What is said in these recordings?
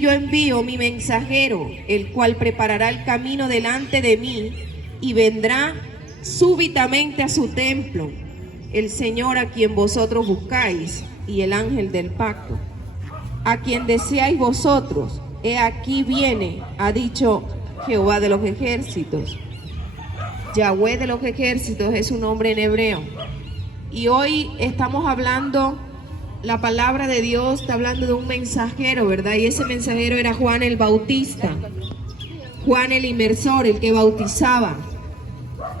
Yo envío mi mensajero, el cual preparará el camino delante de mí, y vendrá súbitamente a su templo el Señor a quien vosotros buscáis, y el ángel del pacto, a quien deseáis vosotros. He aquí viene, ha dicho Jehová de los ejércitos. Yahweh de los ejércitos es su nombre en hebreo. Y hoy estamos hablando, la palabra de Dios está hablando de un mensajero, ¿verdad? Y ese mensajero era Juan el Bautista, Juan el inmersor, el que bautizaba.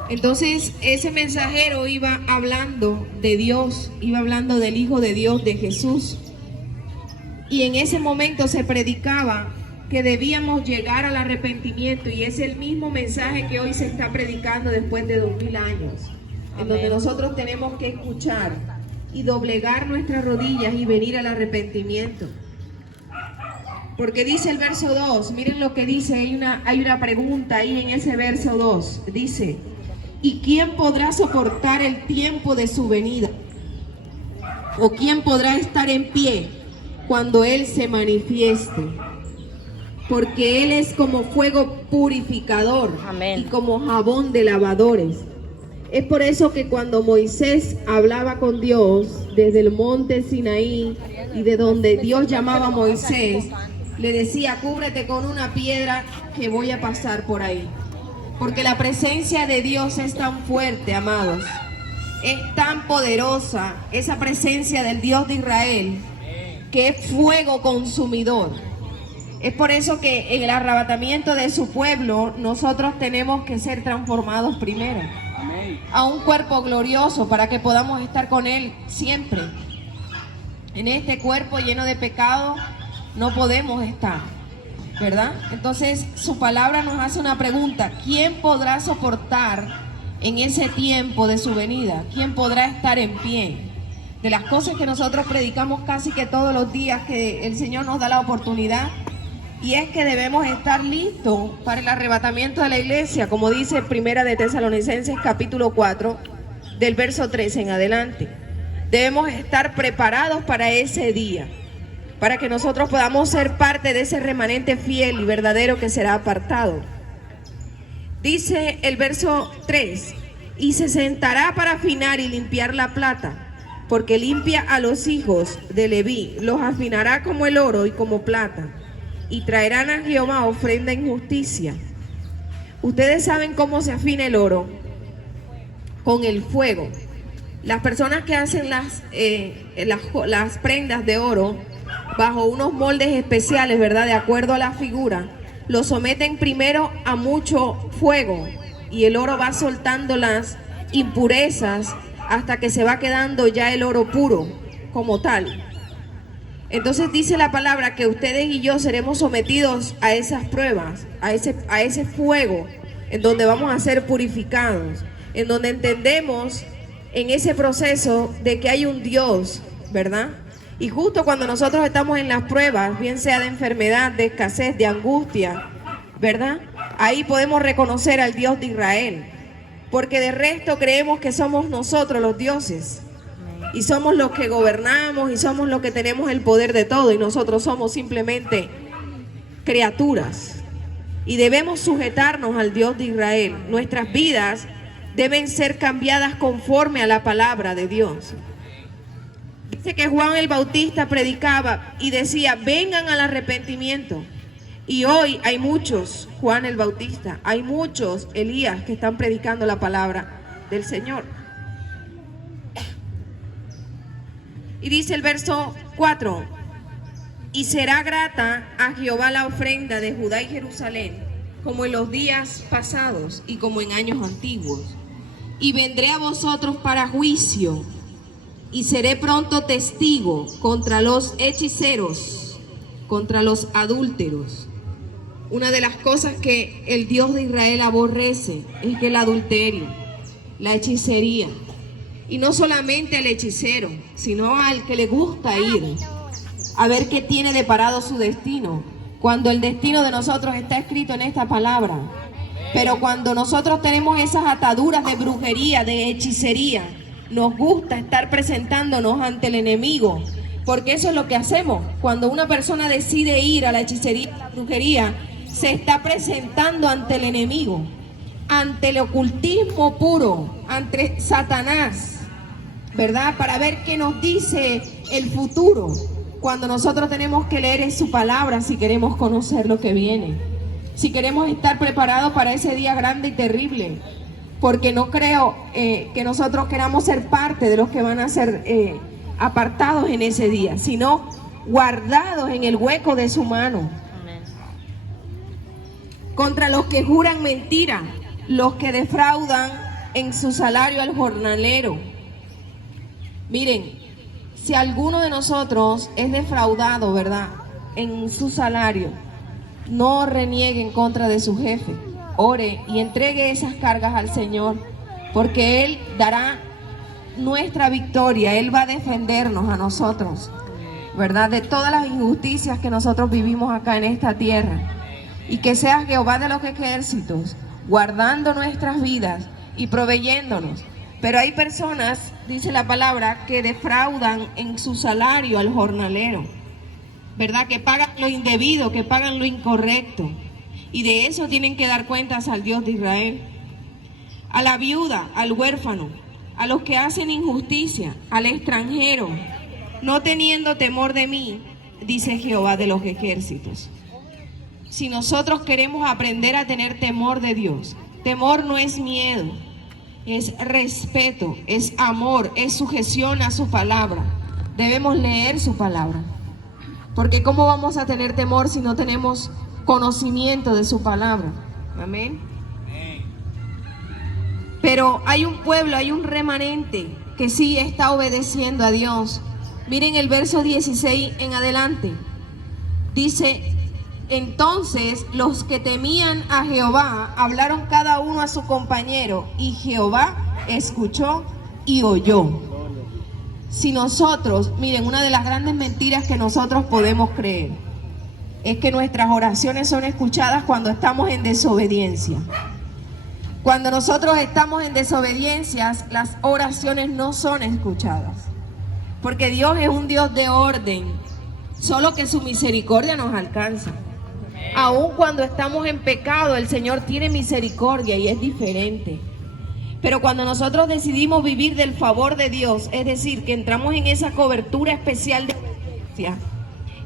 Entonces ese mensajero iba hablando de Dios, iba hablando del Hijo de Dios, de Jesús. Y en ese momento se predicaba que debíamos llegar al arrepentimiento, y es el mismo mensaje que hoy se está predicando después de 2000 años, en donde nosotros tenemos que escuchar y doblegar nuestras rodillas y venir al arrepentimiento. Porque dice el verso 2, miren lo que dice, hay una pregunta ahí en ese verso 2, dice: ¿y quién podrá soportar el tiempo de su venida? ¿O quién podrá estar en pie cuando Él se manifieste? Porque Él es como fuego purificador. Amén. Y como jabón de lavadores. Es por eso que cuando Moisés hablaba con Dios desde el monte Sinaí, y de donde Dios llamaba a Moisés, le decía: cúbrete con una piedra que voy a pasar por ahí. Porque la presencia de Dios es tan fuerte, amados, es tan poderosa, esa presencia del Dios de Israel, que es fuego consumidor. Es por eso que en el arrebatamiento de su pueblo nosotros tenemos que ser transformados primero a un cuerpo glorioso, para que podamos estar con Él siempre. En este cuerpo lleno de pecado no podemos estar, ¿verdad? Entonces su palabra nos hace una pregunta: ¿quién podrá soportar en ese tiempo de su venida? ¿Quién podrá estar en pie? De las cosas que nosotros predicamos casi que todos los días, que el Señor nos da la oportunidad, y es que debemos estar listos para el arrebatamiento de la iglesia, como dice Primera de Tesalonicenses capítulo 4, del verso 13 en adelante. Debemos estar preparados para ese día, para que nosotros podamos ser parte de ese remanente fiel y verdadero que será apartado. Dice el verso 3: y se sentará para afinar y limpiar la plata, porque limpia a los hijos de Leví, los afinará como el oro y como plata, y traerán a Jehová ofrenda en justicia. Ustedes saben cómo se afina el oro: con el fuego. Las personas que hacen las prendas de oro bajo unos moldes especiales, ¿verdad?, de acuerdo a la figura, lo someten primero a mucho fuego, y el oro va soltando las impurezas hasta que se va quedando ya el oro puro como tal. Entonces dice la palabra que ustedes y yo seremos sometidos a esas pruebas, a ese fuego, en donde vamos a ser purificados, en donde entendemos en ese proceso de que hay un Dios, ¿verdad? Y justo cuando nosotros estamos en las pruebas, bien sea de enfermedad, de escasez, de angustia, ¿verdad?, ahí podemos reconocer al Dios de Israel, porque de resto creemos que somos nosotros los dioses, y somos los que gobernamos, y somos los que tenemos el poder de todo, y nosotros somos simplemente criaturas, y debemos sujetarnos al Dios de Israel. Nuestras vidas deben ser cambiadas conforme a la palabra de Dios. Dice que Juan el Bautista predicaba y decía: vengan al arrepentimiento. Y hoy hay muchos Juan el Bautista, hay muchos Elías que están predicando la palabra del Señor. Y dice el verso 4: y será grata a Jehová la ofrenda de Judá y Jerusalén, como en los días pasados y como en años antiguos. Y vendré a vosotros para juicio, y seré pronto testigo contra los hechiceros, contra los adúlteros. Una de las cosas que el Dios de Israel aborrece es que el adulterio, la hechicería, y no solamente al hechicero, sino al que le gusta ir a ver qué tiene deparado su destino, cuando el destino de nosotros está escrito en esta palabra. Pero cuando nosotros tenemos esas ataduras de brujería, de hechicería, nos gusta estar presentándonos ante el enemigo Porque eso es lo que hacemos. Cuando una persona decide ir a la hechicería, a la brujería, se está presentando ante el enemigo, ante el ocultismo puro, ante Satanás, ¿verdad? Para ver qué nos dice el futuro, cuando nosotros tenemos que leer en su palabra si queremos conocer lo que viene, si queremos estar preparados para ese día grande y terrible. Porque no creo que nosotros queramos ser parte de los que van a ser apartados en ese día, sino guardados en el hueco de su mano. Amén. Contra los que juran mentira, los que defraudan en su salario al jornalero. Miren, si alguno de nosotros es defraudado, ¿verdad?, en su salario, no reniegue en contra de su jefe. Ore y entregue esas cargas al Señor, porque Él dará nuestra victoria. Él va a defendernos a nosotros, ¿verdad?, de todas las injusticias que nosotros vivimos acá en esta tierra. Y que sea Jehová de los ejércitos guardando nuestras vidas y proveyéndonos. Pero hay personas, dice la palabra, que defraudan en su salario al jornalero, ¿verdad?, que pagan lo indebido, que pagan lo incorrecto. Y de eso tienen que dar cuentas al Dios de Israel. A la viuda, al huérfano, a los que hacen injusticia, al extranjero, no teniendo temor de mí, dice Jehová de los ejércitos. Si nosotros queremos aprender a tener temor de Dios, temor no es miedo, es respeto, es amor, es sujeción a su palabra. Debemos leer su palabra. Porque ¿cómo vamos a tener temor si no tenemos conocimiento de su palabra? Amén. Pero hay un pueblo, hay un remanente que sí está obedeciendo a Dios. Miren el verso 16 en adelante. Dice: entonces los que temían a Jehová hablaron cada uno a su compañero, y Jehová escuchó y oyó. Si nosotros, miren, una de las grandes mentiras que nosotros podemos creer es que nuestras oraciones son escuchadas cuando estamos en desobediencia. Cuando nosotros estamos en desobediencias, las oraciones no son escuchadas. Porque Dios es un Dios de orden, solo que su misericordia nos alcanza. Aun cuando estamos en pecado, el Señor tiene misericordia y es diferente. Pero cuando nosotros decidimos vivir del favor de Dios, es decir, que entramos en esa cobertura especial de obediencia,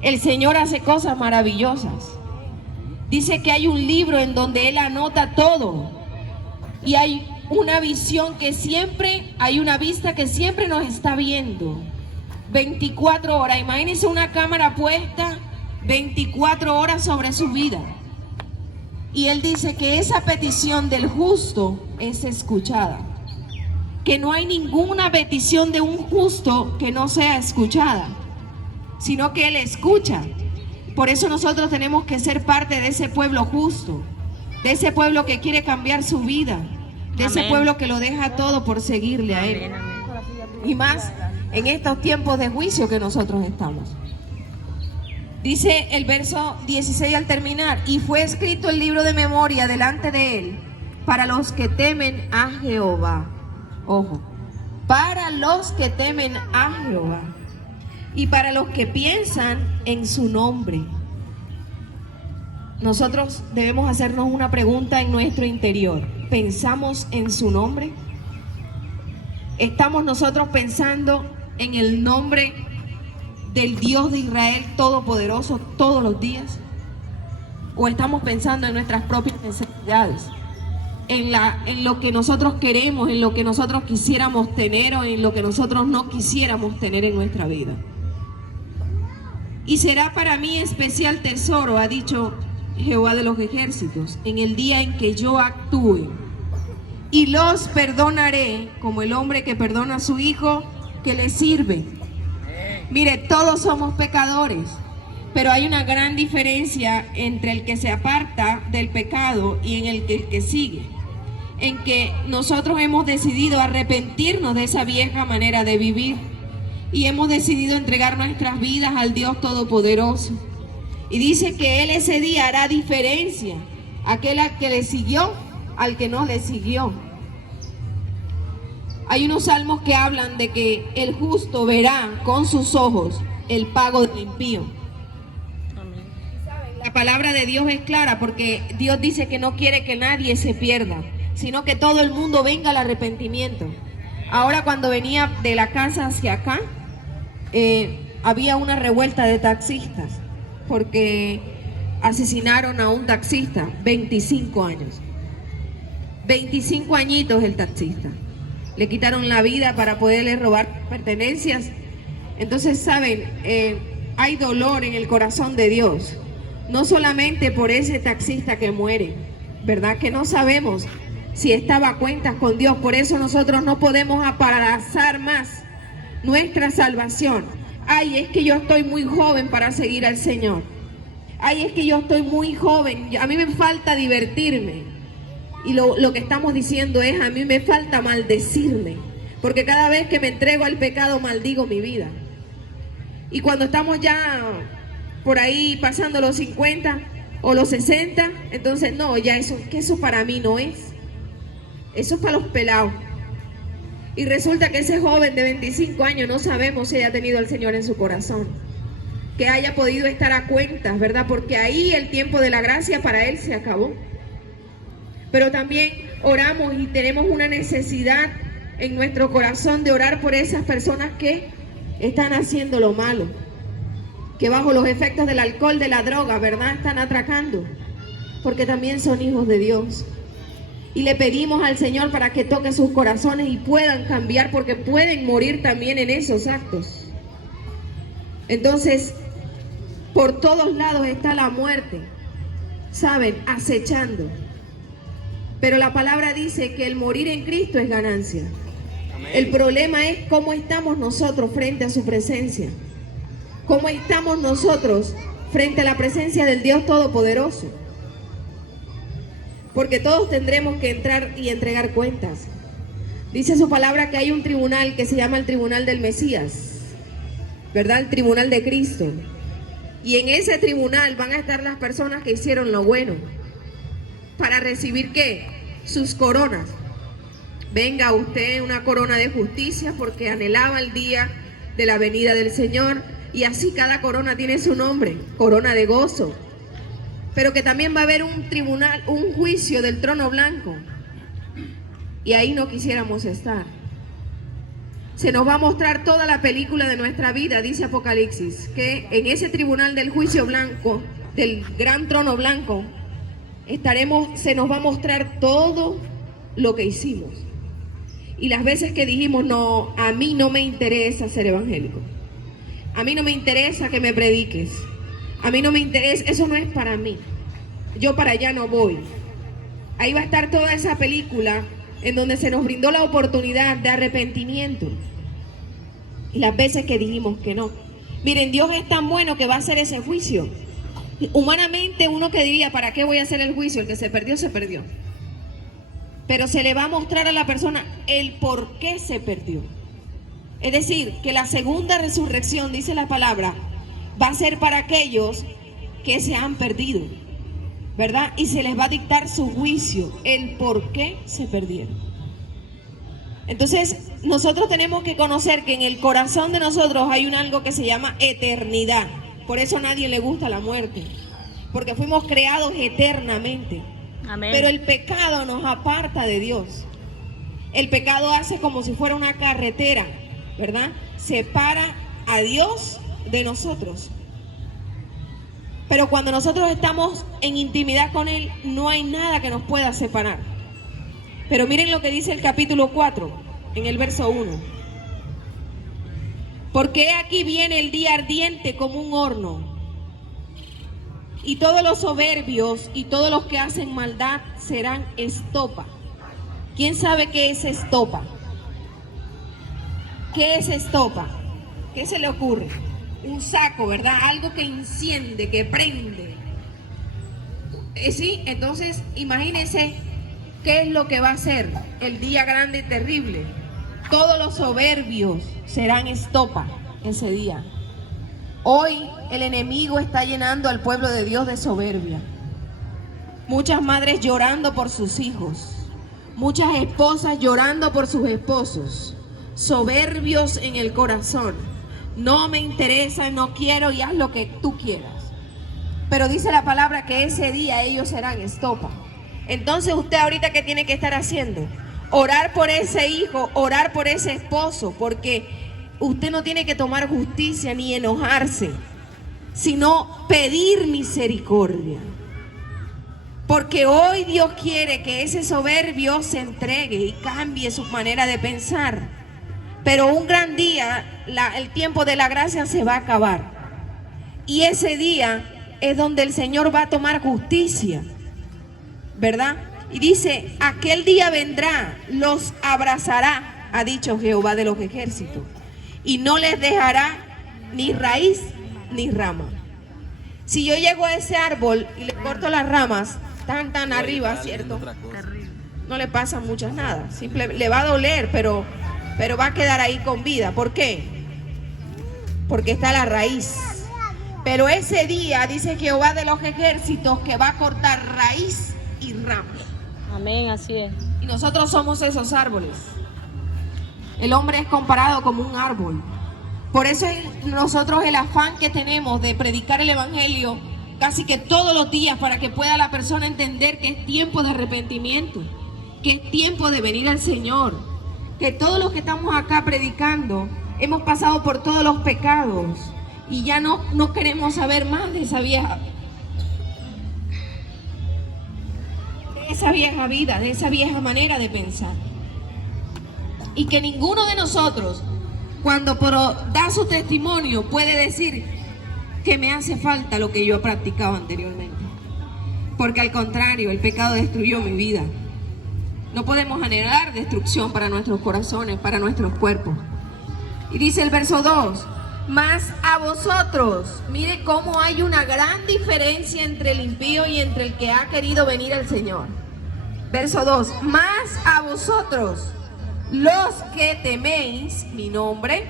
el Señor hace cosas maravillosas. Dice que hay un libro en donde Él anota todo. Y hay una visión que siempre, hay una vista que siempre nos está viendo. 24 horas, imagínense una cámara puesta 24 horas sobre su vida. Y Él dice que esa petición del justo es escuchada. Que no hay ninguna petición de un justo que no sea escuchada, sino que Él escucha. Por eso nosotros tenemos que ser parte de ese pueblo justo, de ese pueblo que quiere cambiar su vida, de ese pueblo que lo deja todo por seguirle a Él. Y más en estos tiempos de juicio que nosotros estamos. Dice el verso 16 al terminar: y fue escrito el libro de memoria delante de Él para los que temen a Jehová. Ojo, para los que temen a Jehová y para los que piensan en su nombre. Nosotros debemos hacernos una pregunta en nuestro interior. ¿Pensamos en su nombre? ¿Estamos nosotros pensando en el nombre del Dios de Israel Todopoderoso todos los días? ¿O estamos pensando en nuestras propias necesidades? En lo que nosotros queremos, en lo que nosotros quisiéramos tener o en lo que nosotros no quisiéramos tener en nuestra vida. Y será para mí especial tesoro, ha dicho Jehová de los ejércitos, en el día en que yo actúe, y los perdonaré como el hombre que perdona a su hijo que le sirve. Mire, todos somos pecadores, pero hay una gran diferencia entre el que se aparta del pecado y en el que sigue. En que nosotros hemos decidido arrepentirnos de esa vieja manera de vivir y hemos decidido entregar nuestras vidas al Dios Todopoderoso. Y dice que Él ese día hará diferencia, aquel al que le siguió, al que no le siguió. Hay unos salmos que hablan de que el justo verá con sus ojos el pago del impío. La palabra de Dios es clara porque Dios dice que no quiere que nadie se pierda, sino que todo el mundo venga al arrepentimiento. Ahora cuando venía de la casa hacia acá, había una revuelta de taxistas porque asesinaron a un taxista, 25 años. 25 añitos el taxista. Le quitaron la vida para poderle robar pertenencias. Entonces, saben, hay dolor en el corazón de Dios. No solamente por ese taxista que muere, ¿verdad? Que no sabemos si estaba a cuentas con Dios. Por eso nosotros no podemos aparazar más nuestra salvación. Ay, es que yo estoy muy joven para seguir al Señor. Ay, es que yo estoy muy joven. A mí me falta divertirme. Y lo que estamos diciendo es, a mí me falta maldecirme. Porque cada vez que me entrego al pecado, maldigo mi vida. Y cuando estamos ya por ahí pasando los 50 o los 60, entonces no, ya eso para mí no es. Eso es para los pelados. Y resulta que ese joven de 25 años no sabemos si haya tenido al Señor en su corazón, que haya podido estar a cuentas, ¿verdad? Porque ahí el tiempo de la gracia para él se acabó. Pero también oramos y tenemos una necesidad en nuestro corazón de orar por esas personas que están haciendo lo malo, que bajo los efectos del alcohol, de la droga, ¿verdad?, están atracando, porque también son hijos de Dios. Y le pedimos al Señor para que toque sus corazones y puedan cambiar, porque pueden morir también en esos actos. Entonces, por todos lados está la muerte, ¿saben?, acechando. Pero la palabra dice que el morir en Cristo es ganancia. El problema es cómo estamos nosotros frente a su presencia. ¿Cómo estamos nosotros frente a la presencia del Dios Todopoderoso? Porque todos tendremos que entrar y entregar cuentas. Dice su palabra que hay un tribunal que se llama el tribunal del Mesías, ¿verdad? El tribunal de Cristo. Y en ese tribunal van a estar las personas que hicieron lo bueno. ¿Para recibir qué? Sus coronas. Venga usted una corona de justicia porque anhelaba el día de la venida del Señor. Y así cada corona tiene su nombre, corona de gozo. Pero que también va a haber un tribunal, un juicio del trono blanco. Y ahí no quisiéramos estar. Se nos va a mostrar toda la película de nuestra vida, dice Apocalipsis, que en ese tribunal del juicio blanco, del gran trono blanco, se nos va a mostrar todo lo que hicimos. Y las veces que dijimos, no, a mí no me interesa ser evangélico. A mí no me interesa que me prediques. A mí no me interesa, eso no es para mí. Yo para allá no voy. Ahí va a estar toda esa película en donde se nos brindó la oportunidad de arrepentimiento. Y las veces que dijimos que no. Miren, Dios es tan bueno que va a hacer ese juicio. Humanamente uno que diría, ¿para qué voy a hacer el juicio? El que se perdió, se perdió. Pero se le va a mostrar a la persona el por qué se perdió. Es decir, que la segunda resurrección, dice la palabra, va a ser para aquellos que se han perdido, ¿verdad? Y se les va a dictar su juicio, el por qué se perdieron. Entonces, nosotros tenemos que conocer que en el corazón de nosotros hay algo que se llama eternidad. Por eso a nadie le gusta la muerte, porque fuimos creados eternamente. Amén. Pero el pecado nos aparta de Dios. El pecado hace como si fuera una carretera, ¿verdad? Separa a Dios de nosotros. Pero cuando nosotros estamos en intimidad con Él, no hay nada que nos pueda separar. Pero miren lo que dice el capítulo 4, en el verso 1. Porque aquí viene el día ardiente como un horno, y todos los soberbios y todos los que hacen maldad serán estopa. ¿Quién sabe qué es estopa? ¿Qué es estopa? ¿Qué se le ocurre? Un saco, ¿verdad? Algo que enciende, que prende. Sí, entonces imagínense qué es lo que va a ser el día grande y terrible. Todos los soberbios serán estopa ese día. Hoy el enemigo está llenando al pueblo de Dios de soberbia. Muchas madres llorando por sus hijos. Muchas esposas llorando por sus esposos. Soberbios en el corazón. no me interesa, no quiero y haz lo que tú quieras. Pero dice la palabra que ese día ellos serán estopa. Entonces usted ahorita, ¿qué tiene que estar haciendo? Orar por ese hijo, orar por ese esposo, porque usted no tiene que tomar justicia ni enojarse, sino pedir misericordia. Porque hoy Dios quiere que ese soberbio se entregue y cambie su manera de pensar. Pero un gran día, el tiempo de la gracia se va a acabar. Y ese día es donde el Señor va a tomar justicia, ¿verdad? Y dice, aquel día vendrá, los abrazará, ha dicho Jehová de los ejércitos, y no les dejará ni raíz ni rama. Si yo llego a ese árbol y le corto las ramas, tan arriba, ¿cierto? No le pasa muchas nada, le va a doler, pero va a quedar ahí con vida. ¿Por qué? Porque está la raíz. Pero ese día, dice Jehová de los ejércitos, que va a cortar raíz y rama. Amén, así es. Y nosotros somos esos árboles. El hombre es comparado como un árbol. Por eso nosotros el afán que tenemos de predicar el evangelio casi que todos los días, para que pueda la persona entender que es tiempo de arrepentimiento, que es tiempo de venir al Señor, que todos los que estamos acá predicando hemos pasado por todos los pecados y ya no queremos saber más de esa vieja vida, de esa vieja manera de pensar. Y que ninguno de nosotros, cuando da su testimonio, puede decir que me hace falta lo que yo he practicado anteriormente. Porque al contrario, el pecado destruyó mi vida. No podemos anhelar destrucción para nuestros corazones, para nuestros cuerpos. Y dice el verso 2, mas a vosotros, mire cómo hay una gran diferencia entre el impío y entre el que ha querido venir al Señor. Verso 2, mas a vosotros, los que teméis mi nombre,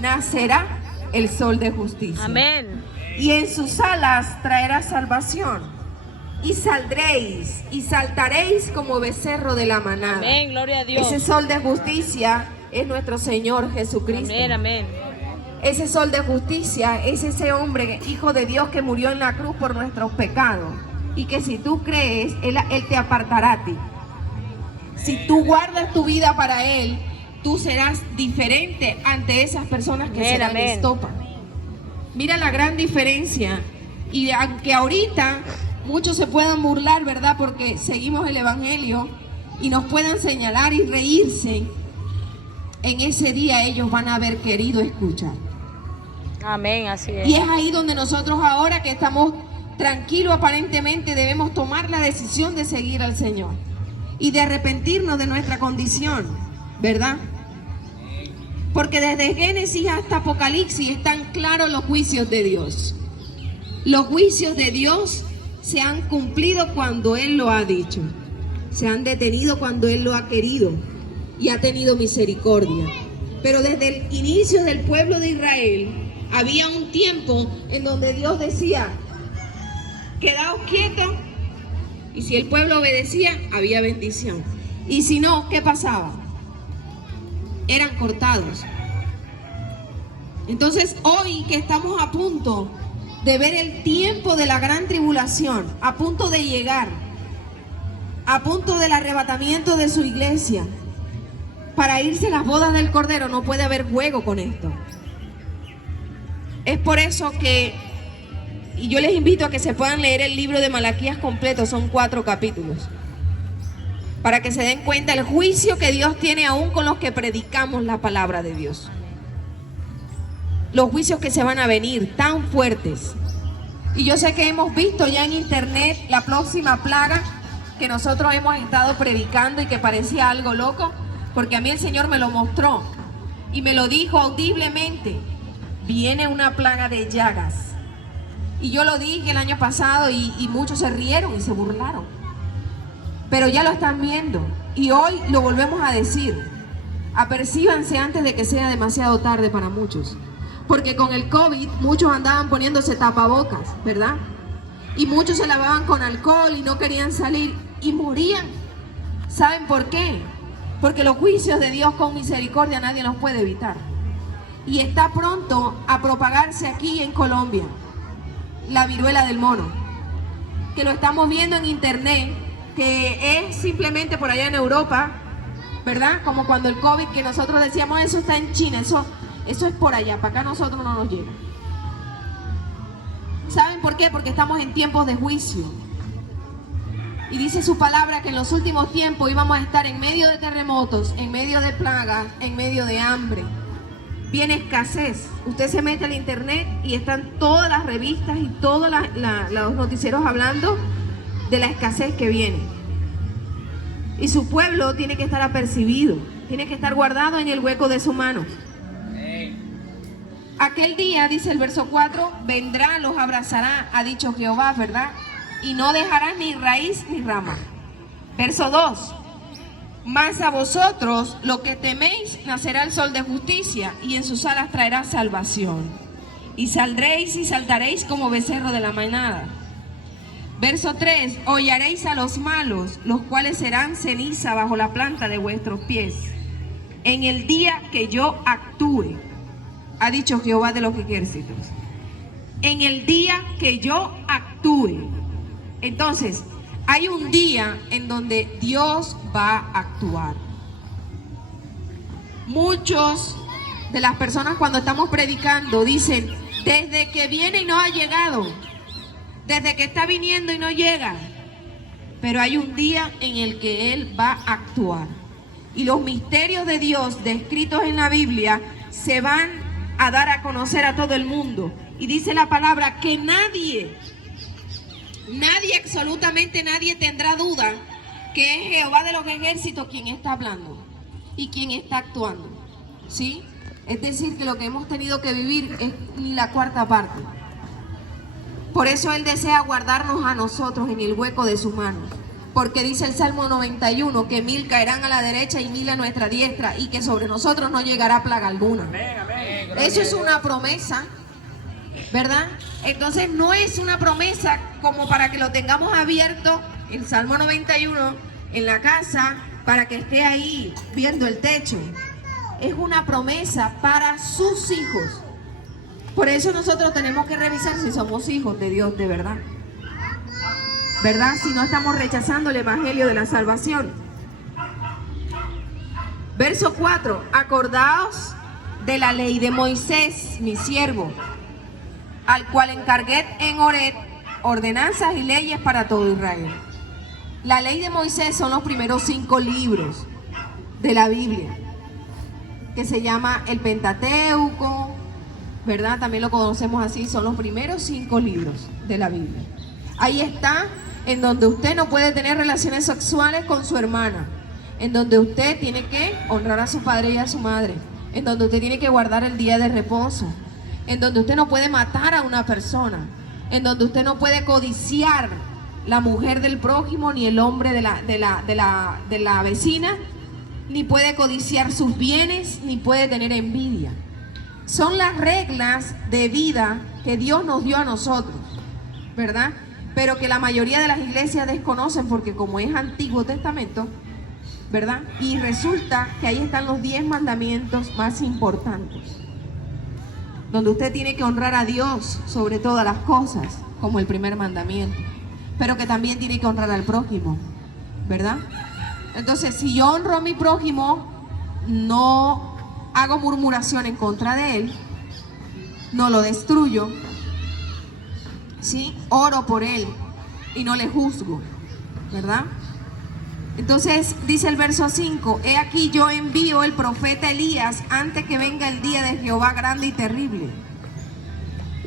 nacerá el sol de justicia. Amén. Y en sus alas traerá salvación. Y saldréis y saltaréis como becerro de la manada. Amén, gloria a Dios. Ese sol de justicia es nuestro Señor Jesucristo. Amén, amén. Ese sol de justicia es ese hombre, hijo de Dios, que murió en la cruz por nuestros pecados. Y que si tú crees, Él te apartará a ti. Si tú guardas tu vida para Él, tú serás diferente ante esas personas que se dan estopa. Mira la gran diferencia. Y aunque ahorita muchos se puedan burlar, ¿verdad? Porque seguimos el evangelio y nos puedan señalar y reírse, en ese día ellos van a haber querido escuchar. Amén, así es. Y es ahí donde nosotros ahora que estamos tranquilos aparentemente debemos tomar la decisión de seguir al Señor y de arrepentirnos de nuestra condición, ¿verdad? Porque desde Génesis hasta Apocalipsis están claros los juicios de Dios. Los juicios de Dios se han cumplido cuando Él lo ha dicho. Se han detenido cuando Él lo ha querido y ha tenido misericordia. Pero desde el inicio del pueblo de Israel había un tiempo en donde Dios decía, quedaos quietos, y si el pueblo obedecía, había bendición. Y si no, ¿qué pasaba? Eran cortados. Entonces hoy que estamos a punto de ver el tiempo de la gran tribulación, a punto de llegar, a punto del arrebatamiento de su iglesia, para irse a las bodas del Cordero, no puede haber juego con esto. Es por eso que, y yo les invito a que se puedan leer el libro de Malaquías completo, son 4 capítulos, para que se den cuenta el juicio que Dios tiene aún con los que predicamos la palabra de Dios. Los juicios que se van a venir tan fuertes. Y yo sé que hemos visto ya en internet la próxima plaga que nosotros hemos estado predicando y que parecía algo loco, porque a mí el Señor me lo mostró y me lo dijo audiblemente. Viene una plaga de llagas. Y yo lo dije el año pasado y muchos se rieron y se burlaron. Pero ya lo están viendo y hoy lo volvemos a decir. Apercíbanse antes de que sea demasiado tarde para muchos. Porque con el COVID muchos andaban poniéndose tapabocas, ¿verdad? Y muchos se lavaban con alcohol y no querían salir y morían. ¿Saben por qué? Porque los juicios de Dios con misericordia nadie los puede evitar. y está pronto a propagarse aquí en Colombia, la viruela del mono, que lo estamos viendo en internet, que es simplemente por allá en Europa, ¿verdad? Como cuando el COVID, que nosotros decíamos, eso está en China, eso es por allá, para acá a nosotros no nos llega. ¿Saben por qué? Porque estamos en tiempos de juicio. Y dice su palabra que en los últimos tiempos íbamos a estar en medio de terremotos, en medio de plagas, en medio de hambre. Viene escasez. Usted se mete al internet y están todas las revistas y todos los noticieros hablando de la escasez que viene. Y su pueblo tiene que estar apercibido, tiene que estar guardado en el hueco de su mano. Aquel día, dice el verso 4, vendrá, los abrazará, ha dicho Jehová, ¿verdad? Y no dejará ni raíz ni rama. Verso 2, mas a vosotros, lo que teméis, nacerá el sol de justicia, y en sus alas traerá salvación. Y saldréis y saltaréis como becerro de la manada. Verso 3, hollaréis a los malos, los cuales serán ceniza bajo la planta de vuestros pies. En el día que yo actúe, ha dicho Jehová de los ejércitos. En el día que yo actúe. Entonces, hay un día en donde Dios va a actuar. Muchos de las personas cuando estamos predicando dicen, desde que viene y no ha llegado, desde que está viniendo y no llega. Pero hay un día en el que Él va a actuar. Y los misterios de Dios descritos en la Biblia se van a dar a conocer a todo el mundo. Y dice la palabra que nadie, absolutamente nadie tendrá duda que es Jehová de los ejércitos quien está hablando y quien está actuando, ¿sí? Es decir, que lo que hemos tenido que vivir es ni la cuarta parte. Por eso Él desea guardarnos a nosotros en el hueco de su mano. Porque dice el Salmo 91 que 1000 caerán a la derecha y 1000 a nuestra diestra y que sobre nosotros no llegará plaga alguna. Eso es una promesa, ¿verdad? Entonces no es una promesa como para que lo tengamos abierto, el Salmo 91, en la casa, para que esté ahí viendo el techo. Es una promesa para sus hijos. Por eso nosotros tenemos que revisar si somos hijos de Dios de verdad. ¿Verdad? Si no estamos rechazando el evangelio de la salvación. Verso 4. Acordaos de la ley de Moisés, mi siervo, al cual encargué en Horeb ordenanzas y leyes para todo Israel. La ley de Moisés son los primeros 5 libros de la Biblia, que se llama el Pentateuco, ¿verdad? También lo conocemos así, son los primeros 5 libros de la Biblia. Ahí está, en donde usted no puede tener relaciones sexuales con su hermana, en donde usted tiene que honrar a su padre y a su madre, en donde usted tiene que guardar el día de reposo, en donde usted no puede matar a una persona, en donde usted no puede codiciar la mujer del prójimo, ni el hombre de la vecina, ni puede codiciar sus bienes, ni puede tener envidia. Son las reglas de vida que Dios nos dio a nosotros, ¿verdad? Pero que la mayoría de las iglesias desconocen porque como es Antiguo Testamento, ¿verdad? Y resulta que ahí están los 10 mandamientos más importantes, donde usted tiene que honrar a Dios sobre todas las cosas, como el primer mandamiento, pero que también tiene que honrar al prójimo, ¿verdad? Entonces, si yo honro a mi prójimo, no hago murmuración en contra de él, no lo destruyo, ¿sí? Oro por él y no le juzgo, ¿verdad? Entonces dice el verso 5, he aquí yo envío el profeta Elías antes que venga el día de Jehová grande y terrible.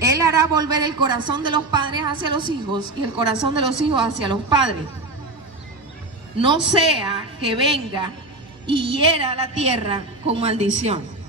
Él hará volver el corazón de los padres hacia los hijos y el corazón de los hijos hacia los padres. No sea que venga y hiera la tierra con maldición.